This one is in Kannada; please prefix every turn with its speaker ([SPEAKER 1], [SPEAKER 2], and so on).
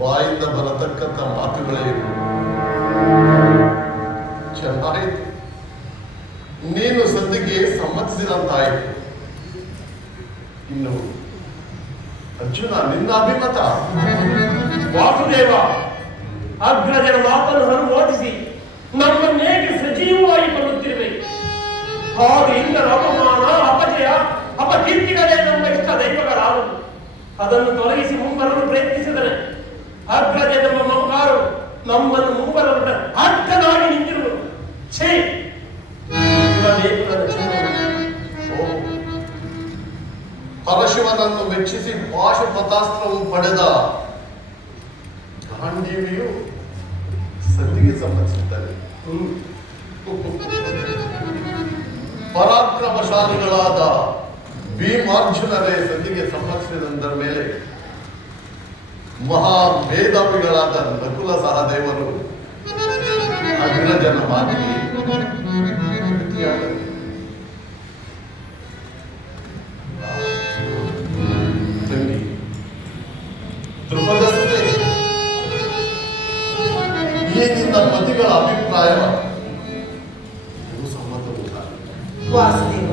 [SPEAKER 1] ಬಾಯಿಂದ ಬರತಕ್ಕಂಥ ಮಾತುಗಳೇ ಇವು. ಚೆನ್ನಾಯಿತು ನೀನು ಸದ್ಯಕ್ಕೆ ಸಮ್ಮತಿಸಿದಂತಾಯಿತು. ಇನ್ನು ಅರ್ಜುನ, ನಿನ್ನ ಅಭಿಮತ.
[SPEAKER 2] ವಾಸುದೇವ, ಅಗ್ರಜರ ಮಾತನ್ನು ಓದಿಸಿ ನಮ್ಮನ್ನೇಕೆ ಸಜೀವವಾಗಿ ಬರುತ್ತಿರುವೆ ಹಾಗೆ ಇಂದರ ಅಪಮಾನ ಅಪಜಯ, ಅಪಕೀರ್ತಿಗಳೇ ನಮ್ಮ ಇಷ್ಟ ದೈವಗಳಾದವು. ಅದನ್ನು ತೊಲಗಿಸಿ ಮುಂಬರಲು ಪ್ರಯತ್ನಿಸಿದರೆ ಅಗ್ರಜ ನಮ್ಮ ಮಮಕಾರು ನಮ್ಮನ್ನು ಮುಂಬರ ಅರ್ಥನಾಗಿ ನಿಂತಿರುವುದು ಛೇ.
[SPEAKER 1] ಪರಶಿವನನ್ನು ಮೆಚ್ಚಿಸಿ ಪಾಶುಪತಾಸ್ತ್ರವು ಪಡೆದ ಗಾಂಧೀವಿಯು ಸದ್ದಿಗೆ
[SPEAKER 2] ಸಂಬಂಧಿಸಿದ್ದಾರೆ.
[SPEAKER 1] ಪರಾಕ್ರಮಶಾಲಿಗಳಾದ ಭೀಮಾರ್ಜುನರೇ ಸದ್ದಿಗೆ ಸಂಬಂಧಿಸಿದಂದರ ಮೇಲೆ ಮಹಾ ಮೇಧಾವಿಗಳಾದ ನಕುಲ ಸಹದೇವರು. ಅಗ್ರಜನ ಮಾತಿಗೆ ಏನಿನ್ನ ಪತಿಗಳ ಅಭಿಪ್ರಾಯ
[SPEAKER 3] ವಾಸುದೇವ.